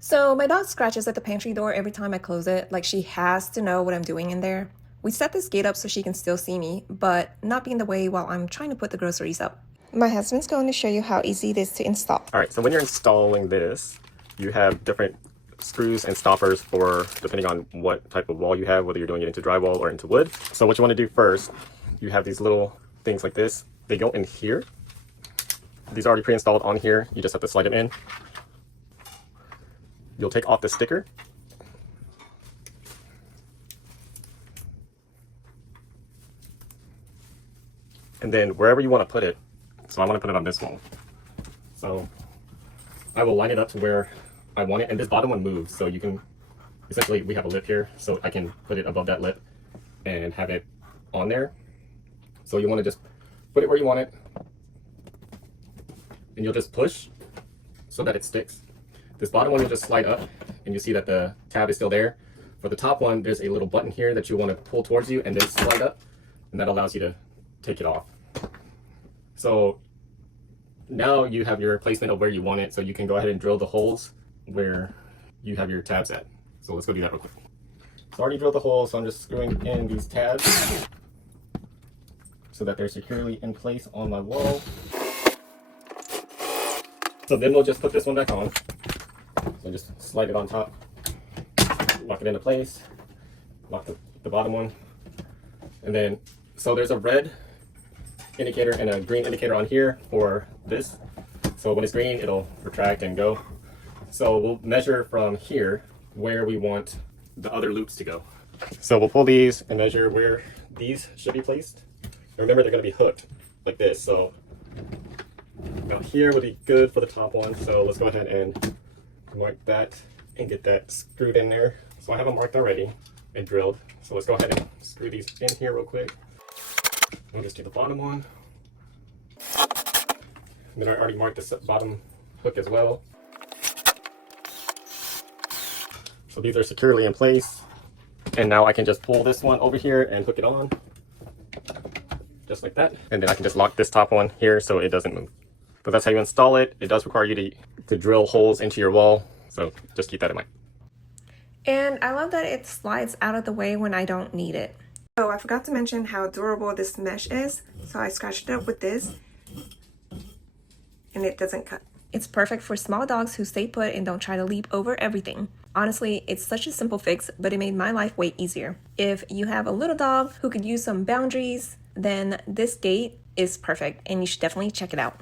So my dog scratches at the pantry door every time I close it, like she has to know what I'm doing in there. We set this gate up so she can still see me, but not be in the way while I'm trying to put the groceries up. My husband's going to show you how easy it is to install. All right, so when you're installing this, you have different screws and stoppers for depending on what type of wall you have, whether you're doing it into drywall or into wood. So what you want to do first, you have these little things like this. They go in here. These are already pre-installed on here. You just have to slide them in. You'll take off the sticker. And then wherever you want to put it, so I want to put it on this wall. So I will line it up to where I want it, and this bottom one moves, so you can, essentially we have a lip here, so I can put it above that lip and have it on there. So you want to just put it where you want it, and you'll just push so that it sticks. This bottom one will just slide up, and you see that the tab is still there. For the top one, there's a little button here that you want to pull towards you and then slide up, and that allows you to take it off. So now you have your placement of where you want it, so you can go ahead and drill the holes where you have your tabs at. So let's go do that real quick. So I already drilled the holes, so I'm just screwing in these tabs so that they're securely in place on my wall. So then we'll just put this one back on. So just slide it on top, lock it into place, lock the bottom one, and then, so there's a red indicator and a green indicator on here for this. So when it's green, it'll retract and go. So we'll measure from here where we want the other loops to go. So we'll pull these and measure where these should be placed. Remember, they're going to be hooked like this. So about here would be good for the top one. So let's go ahead and mark that and get that screwed in there. So I have them marked already and drilled. So let's go ahead and screw these in here real quick. I'll just do the bottom one. And then I already marked this bottom hook as well. So these are securely in place. And now I can just pull this one over here and hook it on. Just like that. And then I can just lock this top one here so it doesn't move. But that's how you install it. It does require you to drill holes into your wall. So just keep that in mind. And I love that it slides out of the way when I don't need it. Oh, I forgot to mention how durable this mesh is. So I scratched it up with this and it doesn't cut. It's perfect for small dogs who stay put and don't try to leap over everything. Honestly, it's such a simple fix, but it made my life way easier. If you have a little dog who could use some boundaries, then this gate is perfect and you should definitely check it out.